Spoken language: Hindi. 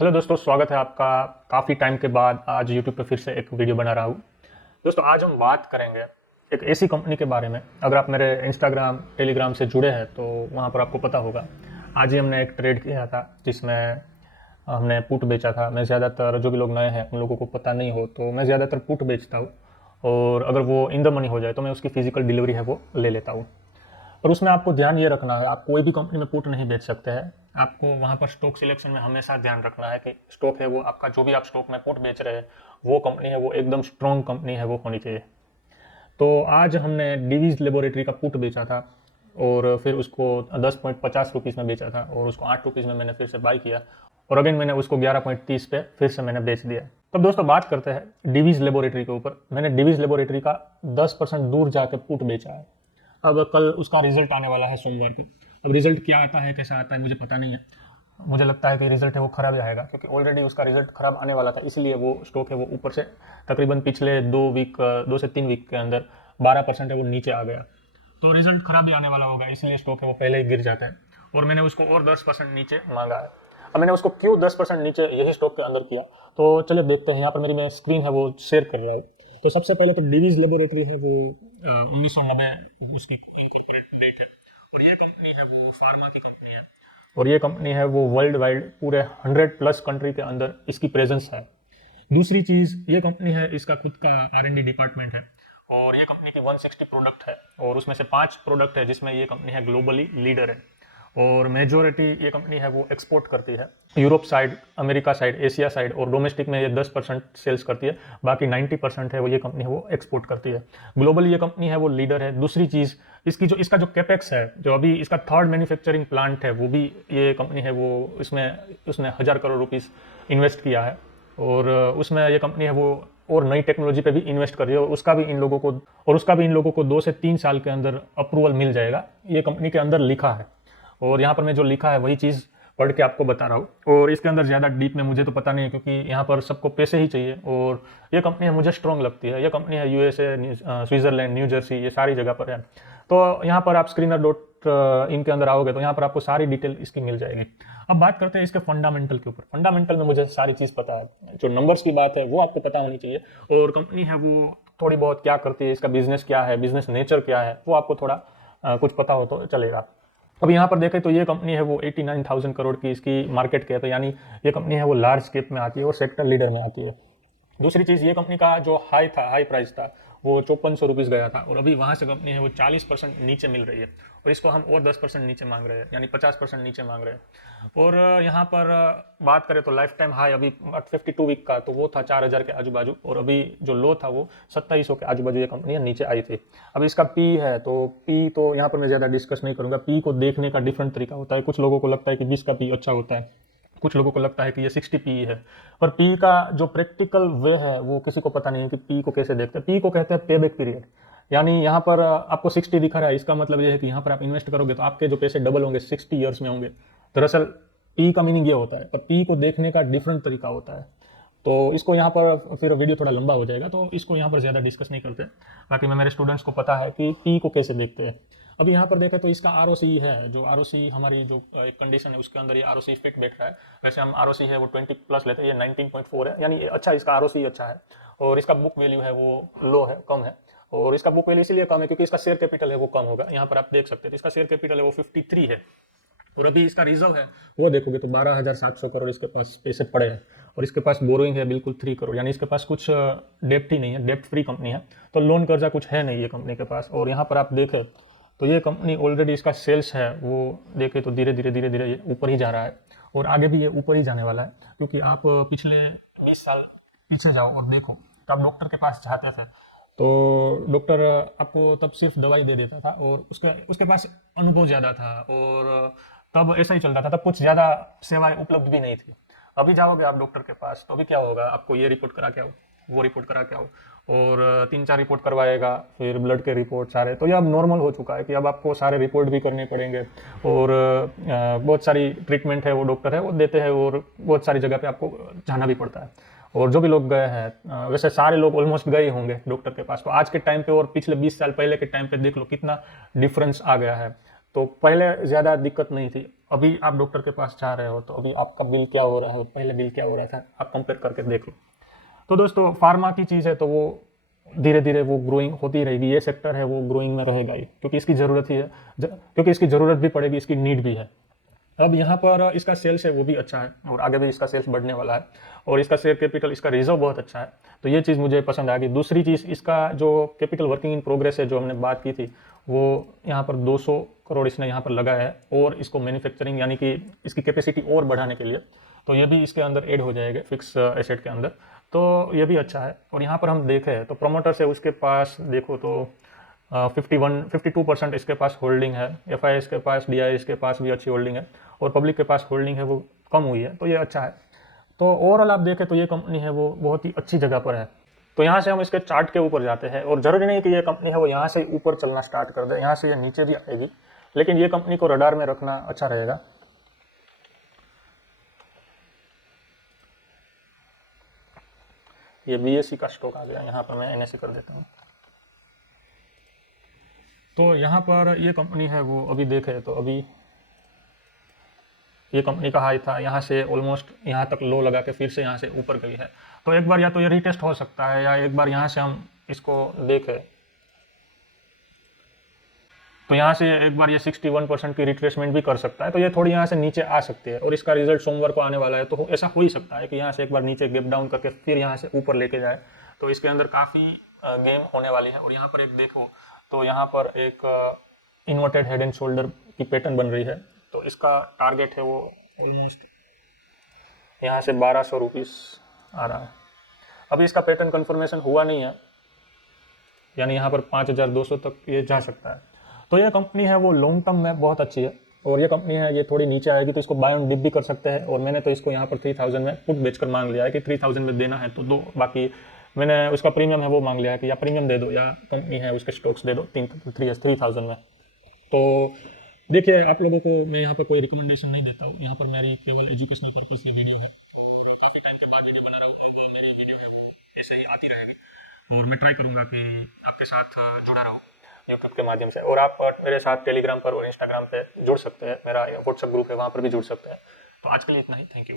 हेलो दोस्तों, स्वागत है आपका। काफ़ी टाइम के बाद आज यूट्यूब पे फिर से एक वीडियो बना रहा हूँ। दोस्तों, आज हम बात करेंगे एक ऐसी कंपनी के बारे में। अगर आप मेरे इंस्टाग्राम टेलीग्राम से जुड़े हैं तो वहाँ पर आपको पता होगा। आज ही हमने एक ट्रेड किया था जिसमें हमने पुट बेचा था। मैं ज़्यादातर, जो भी लोग नए हैं उन लोगों को पता नहीं हो, तो मैं ज़्यादातर पुट बेचता हूँ। और अगर वो इन द मनी हो जाए तो मैं उसकी फ़िज़िकल डिलीवरी है वो ले लेता हूँ। और उसमें आपको ध्यान ये रखना है, आप कोई भी कंपनी में पुट नहीं बेच सकते हैं। आपको वहाँ पर स्टॉक सिलेक्शन में हमेशा ध्यान रखना है कि स्टॉक है वो आपका, जो भी आप स्टॉक में पुट बेच रहे हैं वो कंपनी है वो एकदम स्ट्रॉन्ग कंपनी है वो होनी चाहिए। तो आज हमने डिवीज लेबोरेटरी का पुट बेचा था और फिर उसको 10.50 रुपीज़ में बेचा था और उसको 8 रुपीज़ में मैंने फिर से बाई किया और अगेन मैंने उसको 11.30 पे फिर से मैंने बेच दिया। तब दोस्तों बात करते हैं डिवीज लेबोरेटरी के ऊपर। मैंने डिवीज लेबोरेटरी का 10% दूर जाकर पुट बेचा है। अब कल उसका रिजल्ट आने वाला है सोमवार को। अब रिजल्ट क्या आता है, कैसा आता है, मुझे पता नहीं है। मुझे लगता है कि रिजल्ट है वो खराब ही आएगा, क्योंकि ऑलरेडी उसका रिजल्ट खराब आने वाला था, इसलिए वो स्टॉक है वो ऊपर से तकरीबन पिछले 2 से 3 वीक के अंदर 12% है वो नीचे आ गया। तो रिजल्ट खराब ही आने वाला होगा, इसलिए स्टॉक है वो पहले ही गिर जाता है। और मैंने उसको और 10% नीचे मांगा है। अब मैंने उसको क्यों 10% नीचे यही स्टॉक के अंदर किया, तो चलिए देखते हैं। यहाँ पर मेरी मैं स्क्रीन है वो शेयर कर रहा हूँ। तो सबसे पहले तो डिवीज लेबोरेटरी है वो 1990 उसकी इनकॉर्पोरेट डेट है। और ये कंपनी है वो फार्मा की कंपनी है। और ये कंपनी है वो वर्ल्ड वाइड पूरे 100+ कंट्री के अंदर इसकी प्रेजेंस है। दूसरी चीज़, ये कंपनी है, इसका खुद का R&D डिपार्टमेंट है। और ये कंपनी की 160 प्रोडक्ट है और उसमें से 5 प्रोडक्ट है जिसमें ये कंपनी है ग्लोबली लीडर है। और मेजोरिटी ये कंपनी है वो एक्सपोर्ट करती है Europe side, America side, Asia side. और डोमेस्टिक में ये 10% सेल्स करती है, बाकी 90% है वो ये कंपनी है वो एक्सपोर्ट करती है। ग्लोबली ये कंपनी है वो लीडर है। दूसरी चीज़, इसका जो कैपेक्स है, जो अभी इसका थर्ड मैन्युफैक्चरिंग प्लांट है, वो भी ये कंपनी है वो इसमें उसने 1000 करोड़ रुपीज़ इन्वेस्ट किया है। और उसमें ये कंपनी है वो और नई टेक्नोलॉजी पे भी इन्वेस्ट कर रही है। और उसका भी इन लोगों को 2 से 3 साल के अंदर अप्रूवल मिल जाएगा, ये कंपनी के अंदर लिखा है। और यहाँ पर मैं जो लिखा है वही चीज़ पढ़ के आपको बता रहा हूँ। और इसके अंदर ज़्यादा डीप में मुझे तो पता नहीं है, क्योंकि यहाँ पर सबको पैसे ही चाहिए। और ये कंपनी है मुझे स्ट्रॉन्ग लगती है। ये कंपनी है USA, स्विट्ज़रलैंड, न्यू जर्सी, ये सारी जगह पर है। तो यहाँ पर आप screener.in के अंदर आओगे तो यहाँ पर आपको सारी डिटेल इसकी मिल जाएगी। अब बात करते हैं इसके फंडामेंटल के ऊपर। फंडामेंटल में मुझे सारी चीज़ पता है, जो नंबर्स की बात है वो आपको पता होनी चाहिए। और कंपनी है वो थोड़ी बहुत क्या करती है, इसका बिजनेस क्या है, बिजनेस नेचर क्या है, वो आपको थोड़ा कुछ पता हो तो चलेगा। अब यहाँ पर देखें तो ये कंपनी है वो 89,000 करोड़ की इसकी मार्केट कैप है, यानी ये कंपनी है वो लार्ज कैप में आती है और सेक्टर लीडर में आती है। दूसरी चीज़, ये कंपनी का जो हाई प्राइस था वो 5400 रुपीज़ गया था और अभी वहाँ से कंपनी है वो 40% नीचे मिल रही है। और इसको हम और 10% नीचे मांग रहे हैं, यानी 50% नीचे मांग रहे हैं। और यहाँ पर बात करें तो लाइफ टाइम हाई अभी 52 वीक का तो वो था 4000 के आजू बाजू, और अभी जो लो था वो 2700 के आजू बाजू ये कंपनी नीचे आई थी। अब इसका पी है, तो पी तो यहाँ पर मैं ज़्यादा डिस्कस नहीं करूँगा। पी को देखने का डिफरेंट तरीका होता है। कुछ लोगों को लगता है कि 20 का पी अच्छा होता है, कुछ लोगों को लगता है कि ये 60 पी है। पर पी का जो प्रैक्टिकल वे है वो किसी को पता नहीं है कि पी को कैसे देखते हैं। पी को कहते हैं पे बैक पीरियड। यानी यहाँ पर आपको 60 दिखा रहा है, इसका मतलब ये है कि यहाँ पर आप इन्वेस्ट करोगे तो आपके जो पैसे डबल होंगे, 60 ईयर्स में होंगे। दरअसल पी का मीनिंग ये होता है, पर पी को देखने का डिफरेंट तरीका होता है। तो इसको यहाँ पर फिर वीडियो थोड़ा लंबा हो जाएगा, तो इसको यहाँ पर ज़्यादा डिस्कस नहीं करते। बाकी मैं मेरे स्टूडेंट्स को पता है कि पी को कैसे देखते हैं। अभी यहाँ पर देखें तो इसका ROC है, जो ROC हमारी जो एक कंडीशन है उसके अंदर ये ROC फिट बैठ रहा है। वैसे हम ROC है वो 20+ लेते हैं, ये 19.4 है, यानी अच्छा, इसका ROC अच्छा है। और इसका बुक वैल्यू है वो लो है, कम है। और इसका बुक वैल्यू इसलिए कम है क्योंकि इसका शेयर कैपिटल है वो कम होगा। यहाँ पर आप देख सकते हैं, तो इसका शेयर कैपिटल है वो 53 है। और अभी इसका रिजर्व है वो देखोगे तो 12,700 करोड़ इसके पास पैसे पड़े हैं। और इसके पास बोरोइंग है बिल्कुल 3 करोड़, यानी इसके पास कुछ डेप्ट ही नहीं है, डेप्ट फ्री कंपनी है। तो लोन कर्जा कुछ है नहीं ये कंपनी के पास। और यहाँ पर आप देखें तो ये कंपनी ऑलरेडी, इसका सेल्स है वो देखें तो धीरे धीरे धीरे धीरे ये ऊपर ही जा रहा है और आगे भी ये ऊपर ही जाने वाला है। क्योंकि आप पिछले 20 साल पीछे जाओ और देखो, तो आप डॉक्टर के पास जाते थे तो डॉक्टर आपको तब सिर्फ दवाई दे देता था और उसके उसके पास अनुभव ज़्यादा था। और तब ऐसा ही चलता था, तब कुछ ज़्यादा सेवाएं उपलब्ध भी नहीं थी। अभी जाओगे आप डॉक्टर के पास तो अभी क्या होगा, आपको ये रिपोर्ट करा के आओ, वो रिपोर्ट करा के आओ, और 3-4 रिपोर्ट करवाएगा, फिर ब्लड के रिपोर्ट सारे। तो ये अब नॉर्मल हो चुका है कि अब आपको सारे रिपोर्ट भी करने पड़ेंगे। और बहुत सारी ट्रीटमेंट है वो डॉक्टर है वो देते हैं, और बहुत सारी जगह पे आपको जाना भी पड़ता है। और जो भी लोग गए हैं, वैसे सारे लोग ऑलमोस्ट गए होंगे डॉक्टर के पास। तो आज के टाइम पे और पिछले 20 साल पहले के टाइम पे देख लो कितना डिफरेंस आ गया है। तो पहले ज़्यादा दिक्कत नहीं थी। अभी आप डॉक्टर के पास जा रहे हो तो अभी आपका बिल क्या हो रहा है, पहले बिल क्या हो रहा था, आप कंपेयर करके देख लो। तो दोस्तों फार्मा की चीज़ है तो वो धीरे धीरे वो ग्रोइंग होती रहेगी, ये सेक्टर है वो ग्रोइंग में रहेगा ही, क्योंकि इसकी ज़रूरत ही है, क्योंकि इसकी ज़रूरत भी पड़ेगी, इसकी नीड भी है। अब यहाँ पर इसका सेल्स है वो भी अच्छा है और आगे भी इसका सेल्स बढ़ने वाला है, और इसका शेयर कैपिटल, इसका रिजर्व बहुत अच्छा है, तो ये चीज़ मुझे पसंद आ गई। दूसरी चीज़, इसका जो कैपिटल वर्किंग इन प्रोग्रेस है जो हमने बात की थी, वो यहाँ पर 200 करोड़ इसने यहाँ पर लगाया है, और इसको मैन्युफैक्चरिंग यानी कि इसकी कैपेसिटी और बढ़ाने के लिए, तो ये भी इसके अंदर ऐड हो जाएगा फिक्स एसेट के अंदर, तो ये भी अच्छा है। और यहाँ पर हम देखें तो प्रोमोटर्स है उसके पास देखो तो 52% इसके पास होल्डिंग है, एफआई इसके पास, डीआई इसके पास भी अच्छी होल्डिंग है, और पब्लिक के पास होल्डिंग है वो कम हुई है, तो ये अच्छा है। तो ओवरऑल आप देखें तो ये कंपनी है वो बहुत ही अच्छी जगह पर है। तो यहाँ से हम इसके चार्ट के ऊपर जाते हैं, और जरूरी नहीं कि ये कंपनी है वो यहाँ से ऊपर चलना स्टार्ट कर दे, यहाँ से ये नीचे भी आएगी, लेकिन ये कंपनी को रडार में रखना अच्छा रहेगा। ये बीएससी का स्टॉक आ गया, यहाँ पर मैं एनएससी कर देता हूँ। तो यहाँ पर ये कंपनी है वो अभी देखे तो अभी ये कंपनी का हाई था, यहाँ से ऑलमोस्ट यहाँ तक लो लगा के फिर से यहाँ से ऊपर गई है, तो एक बार या तो ये रीटेस्ट हो सकता है, या एक बार यहाँ से हम इसको देखें तो यहाँ से एक बार ये 61% की रिट्रेसमेंट भी कर सकता है, तो ये थोड़ी यहाँ से नीचे आ सकती है, और इसका रिजल्ट सोमवार को आने वाला है, तो ऐसा हो ही सकता है कि यहाँ से एक बार नीचे गैप डाउन करके फिर यहाँ से ऊपर लेके जाए, तो इसके अंदर काफ़ी गेम होने वाली है। और यहाँ पर एक देखो तो यहाँ पर एक इन्वर्टेड हेड एंड शोल्डर की पैटर्न बन रही है, तो इसका टारगेट है वो ऑलमोस्ट यहाँ से 1200 रुपीज़ आ रहा है। अभी इसका पैटर्न कन्फर्मेशन हुआ नहीं है, यानी यहाँ पर 5200 तक ये जा सकता है। तो ये कंपनी है वो लॉन्ग टर्म में बहुत अच्छी है, और ये कंपनी है ये थोड़ी नीचे आएगी तो इसको बाय ऑन डिप भी कर सकते हैं, और मैंने तो इसको यहाँ पर 3000 में पुट बेचकर मांग लिया है कि 3000 में देना है तो दो, बाकी मैंने उसका प्रीमियम है वो मांग लिया है कि या प्रीमियम दे दो या कंपनी है उसके स्टॉक्स दे दो 3000 में। तो देखिए आप लोगों को मैं यहाँ पर कोई रिकमेंडेशन नहीं देता हूँ, यहाँ पर मेरी केवल एजुकेशनल पर्पज से वीडियो है, काफ़ी टाइम के बाद वीडियो बना रहा हूँ, मेरी वीडियो है वो ऐसे ही आती रहेगी, और मैं ट्राई करूँगा कि आपके साथ जुड़ा रहूँ यूट्यूब के माध्यम से। और आप मेरे साथ टेलीग्राम पर और इंस्टाग्राम पे जुड़ सकते हैं, मेरा व्हाट्सएप ग्रुप है वहाँ पर भी जुड़ सकते हैं। तो आज के लिए इतना ही, थैंक यू।